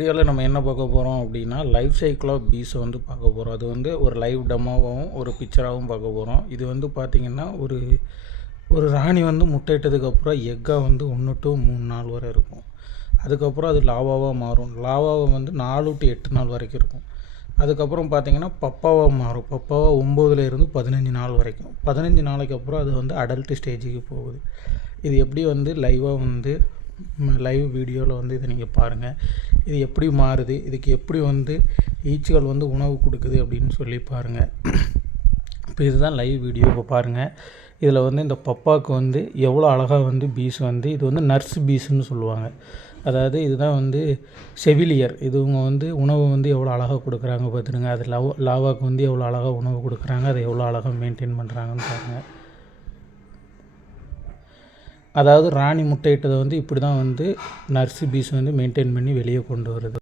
வீடியோவில் நம்ம என்ன பார்க்க போகிறோம் அப்படின்னா லைஃப் சைக்கிள் ஆஃப் பீஸை வந்து பார்க்க போகிறோம். அது வந்து ஒரு லைவ் டெமோவாகவும் ஒரு பிக்சராகவும் பார்க்க போகிறோம். இது வந்து பார்த்திங்கன்னா ஒரு ஒரு ராணி வந்து முட்டையிட்டதுக்கப்புறம் எக்காக வந்து 1 to 3 நாள் வரை இருக்கும். அதுக்கப்புறம் அது லாவாவாக மாறும். லாவாவை வந்து 4 to 8 நாள் வரைக்கும் இருக்கும். அதுக்கப்புறம் பார்த்திங்கன்னா பப்பாவாக மாறும். பப்பாவாக 9லேருந்து 15 நாள் வரைக்கும். 15 நாளைக்கு அப்புறம் அது வந்து அடல்ட் ஸ்டேஜுக்கு போகுது. இது எப்படி வந்து லைவாக வந்து லைவ் வீடியோவில் வந்து இதை நீங்கள் பாருங்கள். இது எப்படி மாறுது, இதுக்கு எப்படி வந்து ஈச்சுகள் வந்து உணவு கொடுக்குது அப்படின்னு சொல்லி பாருங்கள். இப்போ இதுதான் லைவ் வீடியோ. இப்போ பாருங்கள், இதில் வந்து இந்த பப்பாவுக்கு வந்து எவ்வளோ அழகாக வந்து பீஸ் வந்து இது வந்து நர்ஸ் பீஸுன்னு சொல்லுவாங்க. அதாவது இதுதான் வந்து செவிலியர். இவங்க வந்து உணவு வந்து எவ்வளோ அழகாக கொடுக்குறாங்க பார்த்துடுங்க. அது லாவாவுக்கு வந்து எவ்வளோ அழகாக உணவு கொடுக்குறாங்க, அதை எவ்வளோ அழகாக மெயின்டைன் பண்ணுறாங்கன்னு பாருங்கள். அதாவது ராணி முட்டையிட்டதை வந்து இப்படி தான் வந்து நர்ஸு பீஸ் வந்து மெயின்டைன் பண்ணி வெளியே கொண்டு வருது.